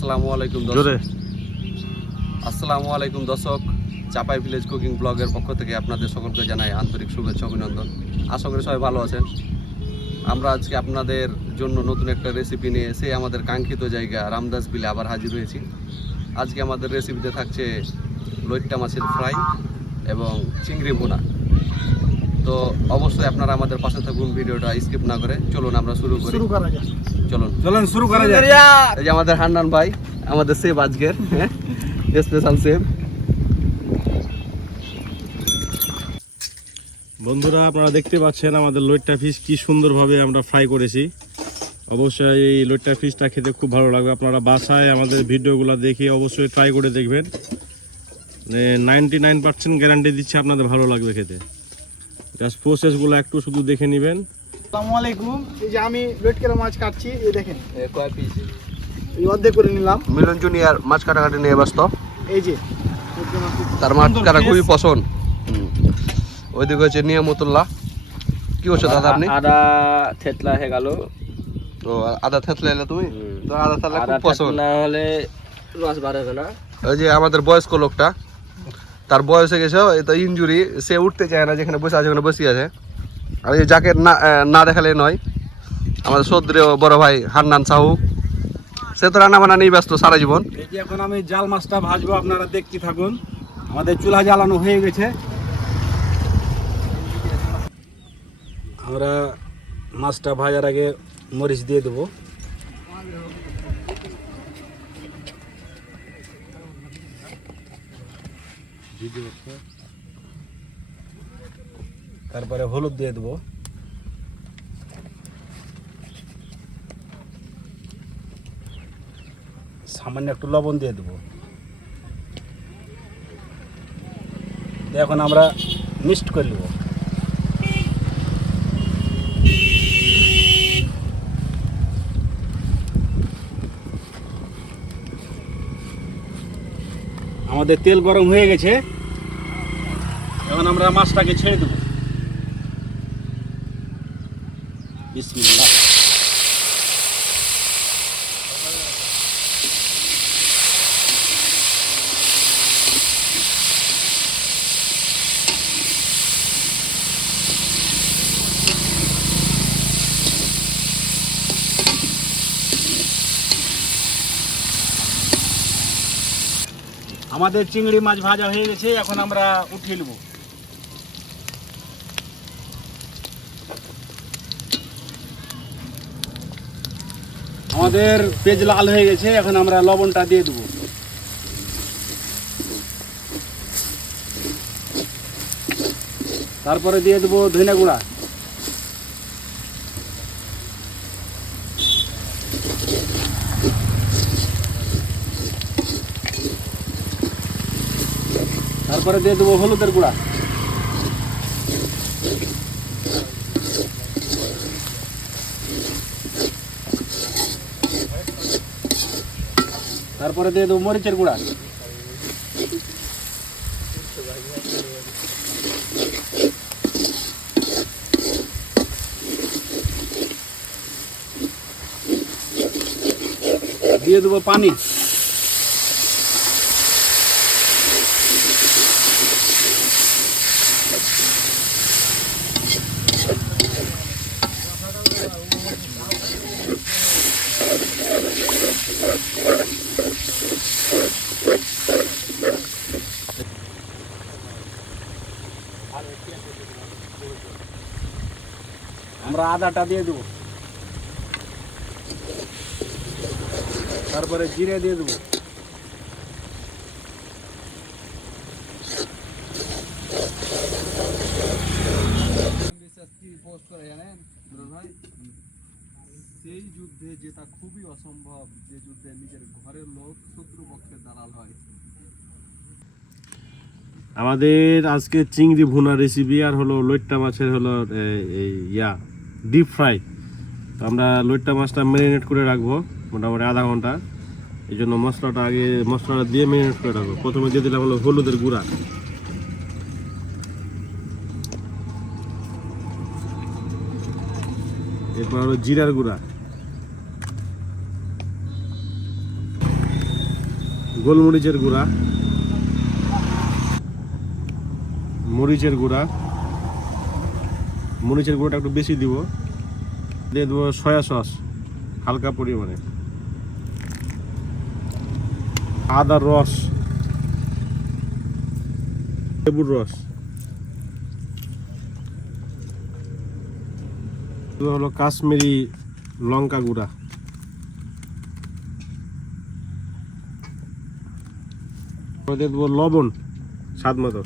আসসালামু আলাইকুম দর্শক। আসসালামু আলাইকুম দর্শক। চাপাই ভিলেজ কুকিং ব্লগের পক্ষ থেকে আপনাদের সকলকে জানাই আন্তরিক শুভেচ্ছা অভিনন্দন। আশা করি সবাই ভালো আছেন। আমরা আজকে আপনাদের জন্য নতুন একটা রেসিপি নিয়ে এসে আমাদের কাঙ্ক্ষিত জায়গা রামদাস বিলে আবার হাজির হয়েছি। আজকে আমাদের রেসিপিতে থাকছে লইট্টা মাছের ফ্রাই এবং চিংড়ি ভুনা। তো অবশ্যই আপনারা আমাদের পাশে থাকুন ভিডিওটা স্কিপ না করে। চলুন আমরা শুরু করি। শুরু করা যাক। চলুন। চলেন শুরু করা যাক। এই যে আমাদের হান্নান ভাই আমাদের সেব আজকের স্পেশাল সেব। বন্ধুরা আপনারা দেখতে পাচ্ছেন আমাদের লইট্টা ফিশ কি সুন্দরভাবে আমরা ফ্রাই করেছি। অবশ্যই এই লইট্টা ফিশটা খেতে খুব ভালো লাগবে। আপনারা বাসায় আমাদের ভিডিওগুলো দেখে অবশ্যই ট্রাই করে দেখবেন। নাইনটি নাইন পার্সেন্ট গ্যারান্টি দিচ্ছে আপনাদের ভালো লাগবে খেতে। জাস্ট প্রসেসগুলো একটু শুধু দেখে নেবেন। আসসালামু আলাইকুম। এই যে আমি রেড কেরা মাছ কাটছি এই দেখেন। কয় পিস এই অর্ধেক করে নিলাম। মিলন জুনিয়র মাছ কাটাকাটি নিয়ে ব্যস্ত। এই যে তার মাছ কাটা খুবই পছন্দ। ওইদিকে হচ্ছে নিয়ামতুল্লাহ। কি হচ্ছে দাদা আপনি? আদা থেতলা হয়ে গেল। তো আদা থেতলে এলে তুমি? তো আদা আদা খুব পছন্দ। থেতলা হলে রস বার হবে না। ওই যে আমাদের বয়স্ক লোকটা তার বয়স হয়ে গেছে তো ইনজুরি সে উঠতে চায় না যেখানে বসে আছে, ওখানে বসে আছে। আর এই যাকে না না দেখালে নয়, আমাদের সদ্রে বড় ভাই হান্নান সাহু। সে তো রান্না বান্না নিয়ে ব্যস্ত সারা জীবন। এখন আমি জাল মাছটা ভাজবো, আপনারা দেখতে থাকুন। আমাদের চুলা জ্বালানো হয়ে গেছে। আমরা মাছটা ভাজার আগে মরিচ দিয়ে দেবো। তারপরে হলুদ দিয়ে দেবো। সামান্য একটু লবণ দিয়ে দেবো। এখন আমরা মিক্সড করে নেব। আমাদের তেল গরম হয়ে গেছে। এখন আমরা মাছটাকে ছেড়ে দেবো। বিসমিল্লাহ। আমাদের চিংড়ি মাছ ভাজা হয়ে গেছে, এখন আমরা উঠিয়ে নেব। আমাদের পেজ লাল হয়ে গেছে, এখন আমরা লবণটা দিয়ে দেবো। তারপরে দিয়ে দেবো ধনে গুঁড়া। তারপরে দিয়ে দেবো হলুদের গুঁড়া। তারপরে দিয়ে দেবো মরিচের গুঁড়া। দিয়ে দেবো পানি আমরা আদাটা দিয়ে দেবো। তারপরে জিরে দিয়ে দেবো। সেই যুদ্ধে যেটা খুবই অসম্ভব যে যুদ্ধে নিজের ঘরের লোক শত্রুপক্ষের দালাল হয়। আমাদের আজকে চিংড়ি ভুনা রেসিপি আর হলো লইট্টা মাছের হলো এই ইয়া। ডিপ ফ্রাই তো আমরা লইট্টা মাছটা ম্যারিনেট করে রাখব, মোটামুটি আধা ঘণ্টা। এই জন্য মশলাটা আগে, মশলাটা দিয়ে ম্যারিনেট করে রাখব। প্রথমে দিয়ে দিলাম হলো হলুদের গুঁড়া। এরপর হলো জিরার গুঁড়া। গোলমরিচের গুঁড়া। মরিচের গুঁড়া। মরিচের গুঁড়োটা একটু বেশি দিব। দিয়ে দেবো সয়া সস, হালকা পরিমাণে। আদার রস, লেবুর রস। হলো কাশ্মীরি লঙ্কা গুঁড়া। দেবো লবণ, স্বাদ মতো।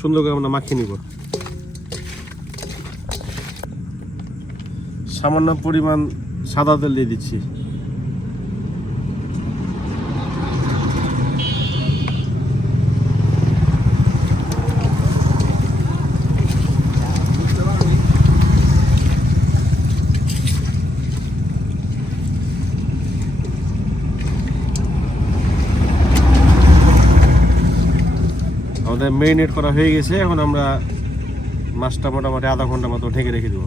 সুন্দর করে আমরা মাখিয়ে নিব। সামান্য পরিমাণ সাদা তেল দিয়ে দিচ্ছি। আমাদের মেরিনেট করা হয়ে গেছে এখন আমরা মাছটা মোটামুটি আধা ঘণ্টা মতো ঢেকে রেখে দেবো।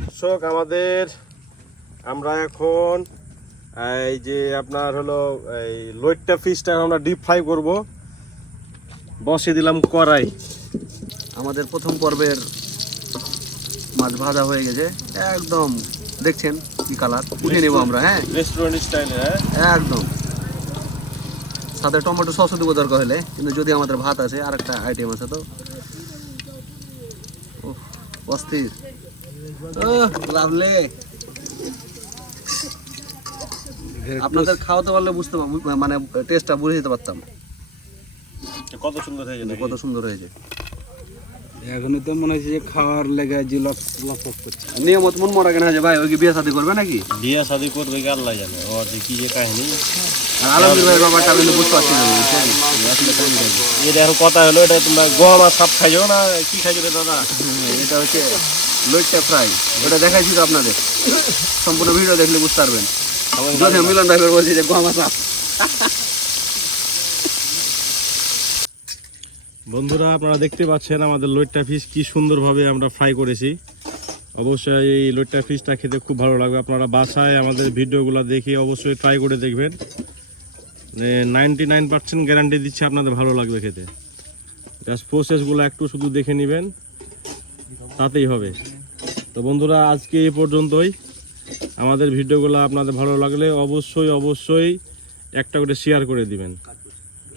দর্শক আমাদের আমরা এখন এই যে আপনার হলো এই লইট্টা ফিশটা আমরা ডিপ ফ্রাই করব। বসিয়ে দিলাম কড়াই। আমাদের প্রথম পর্বের মাছ ভাজা হয়ে গেছে। একদম দেখছেন কি কালার উঠিয়ে নেব আমরা হ্যাঁ? রেস্টুরেন্ট স্টাইলে হ্যাঁ? একদম। সাথে টমেটো সসও দেবো দরকার হলে কিন্তু যদি আমাদের ভাত আছে আর একটা আইটেম আছে তো। অস্থির। লাভলে। আপনাদের খাওয়াতে পারলে বুঝতে মানে টেস্টটা বুঝে যেতে পারতাম। কত সুন্দর হয়ে যে কত সুন্দর হয়েছে। এখনই তো মনে হচ্ছে যে খাওয়ার লেগে যে লপ করছে। নিয়মত মন মরা কেন যে ভাই ওই কি বিয়ে শাদি করবে নাকি? বিয়ে শাদি করবে কি আল্লাহ জানে ও যে কি যে কাহিনী। আলমগীর ব্যাপারটা আমি বুঝতে পারছি না বুঝছেন? আসলে কাহিনীটা কি? এটা এখন কথা হলো এটা তোমরা গম আর সাপ খাইছো না কি খাইছো রে দাদা? হ্যাঁ, এটা হচ্ছে লইট্টা ফ্রাই। ওটা দেখাইছি তো আপনাদের। সম্পূর্ণ ভিডিও দেখলে বুঝতে পারবেন। যদি মিলন ভাইবার বলছি যে গম আসা বন্ধুরা আপনারা দেখতে পাচ্ছেন আমাদের লইট্টা ফিশ কি সুন্দরভাবে আমরা ফ্রাই করেছি। অবশ্যই এই লইট্টা ফিশটা খেতে খুব ভালো লাগবে। আপনারা বাসায় আমাদের ভিডিওগুলো দেখে অবশ্যই ট্রাই করে দেখবেন। নাইনটি নাইন পার্সেন্ট গ্যারান্টি দিচ্ছে আপনাদের ভালো লাগবে খেতে। জাস্ট প্রসেসগুলো একটু শুধু দেখে নেবেন, তাতেই হবে। তো বন্ধুরা, আজকে এই পর্যন্তই। আমাদের ভিডিওগুলো আপনাদের ভালো লাগলে অবশ্যই অবশ্যই একটা করে শেয়ার করে দিবেন।